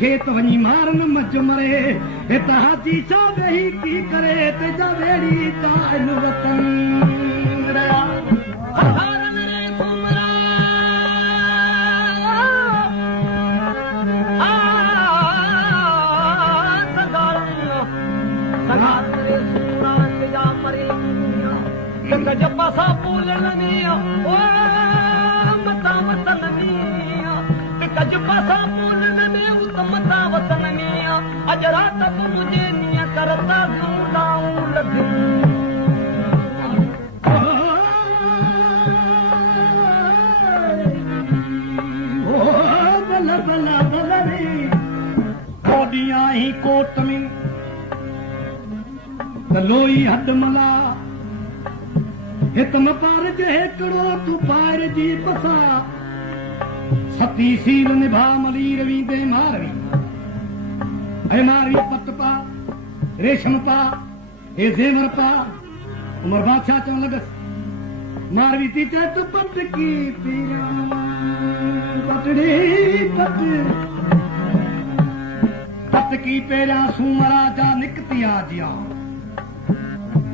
खेत वनी मारन मच मरे हाथी चौबे ही की करे ते जवेड़ी तान वतन कोट में लोई हद मला हितम पार जेकड़ो तू पार जी बसा सती सील निभा मली रवी दे मारवी ऐ मारवी पत पा रेशम पा ए जेवर पा उमर बादशाह चवन लगस मारवी थी चे तू पत की पीरा पतड़ी पत की पेरा सूमरा जा निकतिया जिया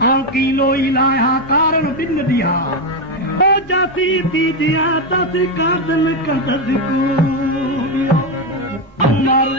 आंकी लोई लाया कारण बिन दिया ओ जाती दीजिया तस कादन कंदस को अमर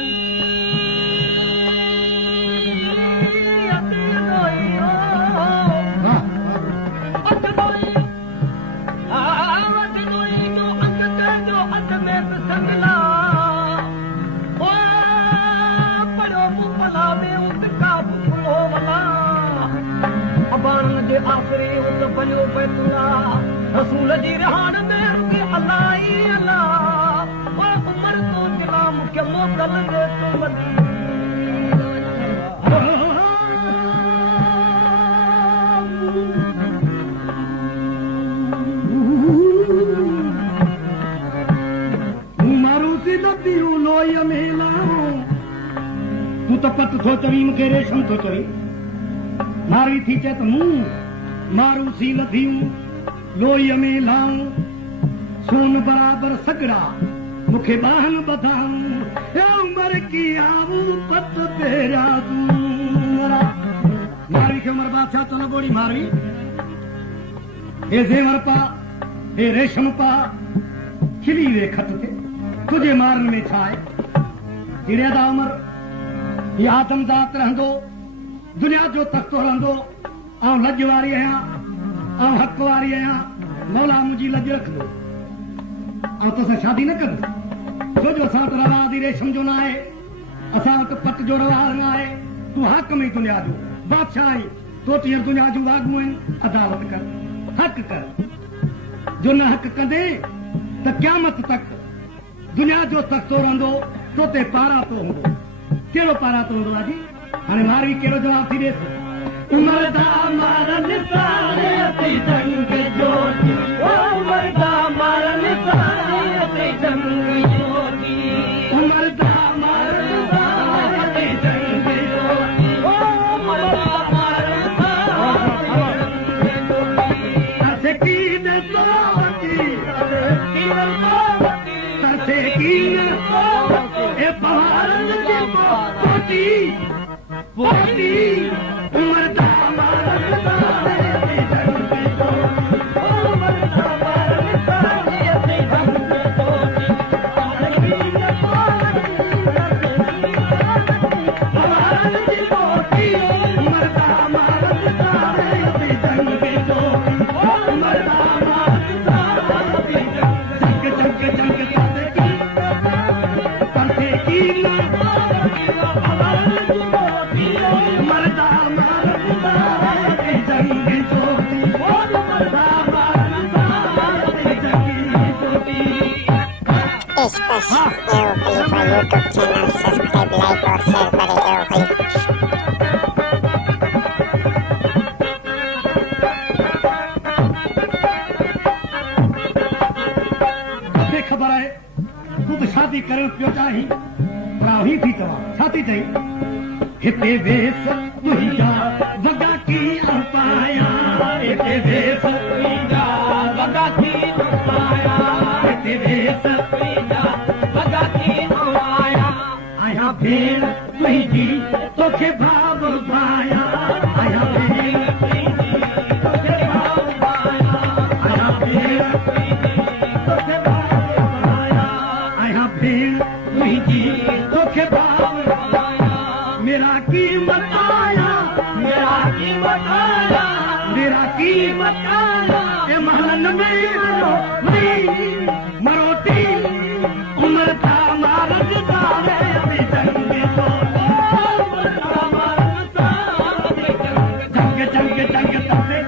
आखिरी उत बनो पैतुला रसूल जी रहान में रुके अल्लाह अल्लाह ओ उमर तो कलाम के मोकल दे तुम मारूसी लती लोय मेला तू तो पत थो चवी मूंखे रेशम थो चवी मारी थी चेत मुंह मारू सी लधियूं लोईअ में लाऊं सोन बराबर सगड़ा मूंखे बाहन बधाऊं उमर की आऊं पत तेरा तूं मारवी खे उमर बादशाह चल बोड़ी मारवी हे ज़ेवर पा हे रेशम पा खिली वे खत ते तुझे मारन में छा आहे जिड़ेदा उमर ये आदमजात रहंदो दुनिया जो तख्तो रहंदो आऊं लज वारी आहियां आऊं हक़ वारी आहियां मौला मुंहिंजी लज रखंदो आऊं तोसां शादी न कंदुसि छो जो असां वटि रवाज ई रेशम जो न आहे असां वटि पट जो रवाज न आहे तूं हक़ में दुनिया जो बादशाह आहीं तो टीह दुनिया जूं वागूं आहिनि अदालत कर हक़ कर जो न हक़ कंदे त क़यामत तक दुनिया जो तख्तो रहंदो तो ते पारा तो हूंदो कहिड़ो पारा तो हूंदो आहे हाणे मारवी कहिड़ो जवाब थी ॾेसि उमर दा मारन सारे अती जंग जोड़ी उमर दा मारन सारे अती जंग जोड़ी उमर दा मारन सारे अती जंग जोड़ी उमर दा मारन सारे जंग जोड़ी तरसे कीन सोती तरसे कीन ए पहाड़न जी पोती पोती उमर दा मारन सारे अती जंग जोड़ी उमर दा मारन सारे अती जंग जोड़ी पहाड़न जी पोती उमर दा मारन सारे अती जंग जोड़ी उमर दा मारन सारे अती जंग जंग तरसे कीन यूट्यूब चैनल सब्सक्राइब लाइक और शेयर करें खबर है तू तो शादी करण पियो चाही प्राही थी तव्हां छा थी चई हिते वेस तुंहिंजा वॻा कीअं पाया हिते वेस तुंहिंजा वॻा कीअं पाया हिते वेस तुंहिंजा वॻा कीअं आया आया भेण तुंहिंजी तोखे भाव भाया आया भेण तुंहिंजी तोखे भाव भाया आया भेण तोखे भाव भाया आया भेण तुंहिंजी तोखे भाव भाया मेरा कीमत आया मेरा कीमत आया मेरा कीमत आया ए महलन में मरोटी उमर था मारत सारे अभी जंग तो उमर था मारत सारे जंग जंग जंग तसे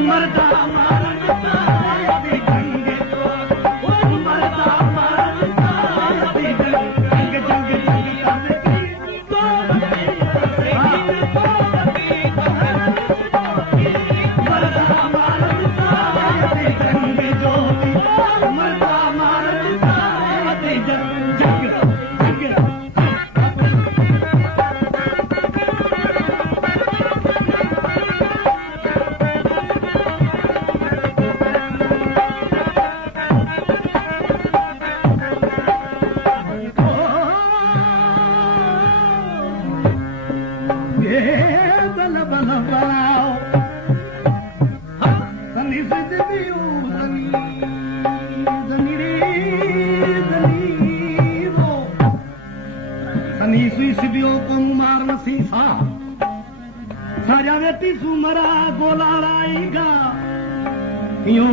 उमर था मारत सारे अभी जंग तो उमर था मारत सारे अभी जंग जंग जंग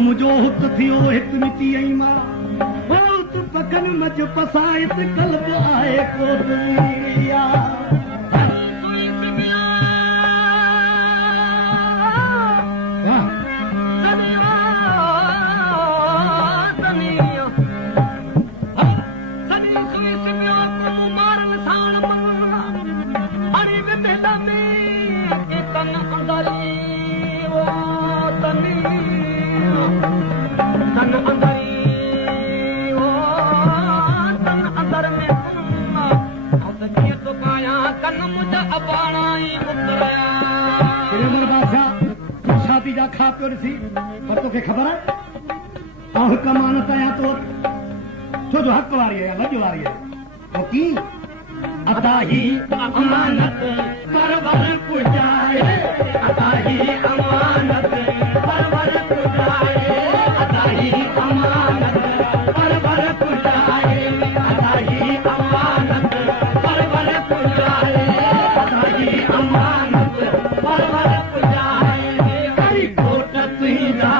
मुझो हुत थियो हित मिटी आई मां बहुत पकन मच पसाइत कल्ब आए को दुनिया अंदर में खा पियो ॾिसी पर तोखे ख़बर आहे आउं हिकु अमानत आहियां तो छो जो हक़ वारी आहे लॼ वारी आहे पोइ कीअं अता ही अमानत परवर पुॼाए अता ही अमानत परवर पुॼाए अता ही अमानत परवर पुॼाए अता ही अमानत परवर पुॼाए अता ही अमानत परवर पुॼाए करी कोट तुंहिंजा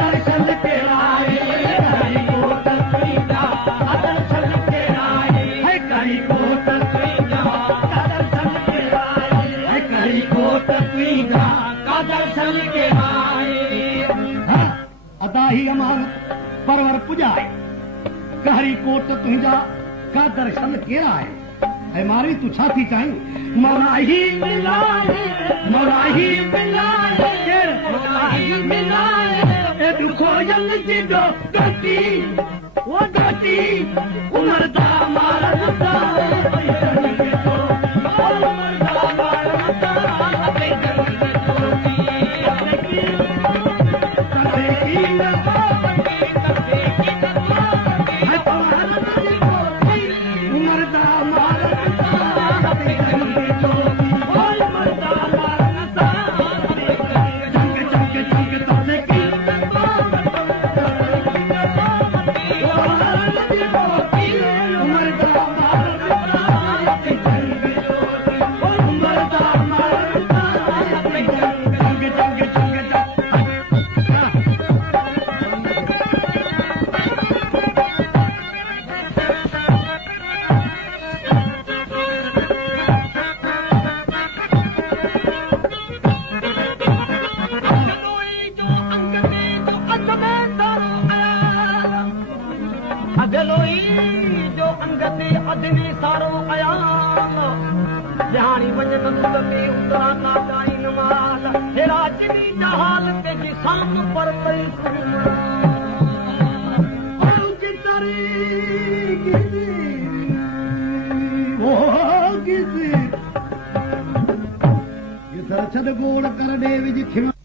दर्शन केराए करी कोट तुंहिंजा दर्शन केराए करी कोट तुंहिंजा दर्शन केराए करी कोट तुंहिंजा दर्शन केराए अदा ही अमानत परवर पुॼाए करी कोट तुंहिंजा का दर्शन केराए ऐं मारी तूं छा थी चाहीं मौला ही मिलाए मौला ही मिलाए मौला ही मिलाए ए दुखो जल जी जो गति वो गति उमर दा मारदा छॾ गोड़ कर ॾे विझ खिम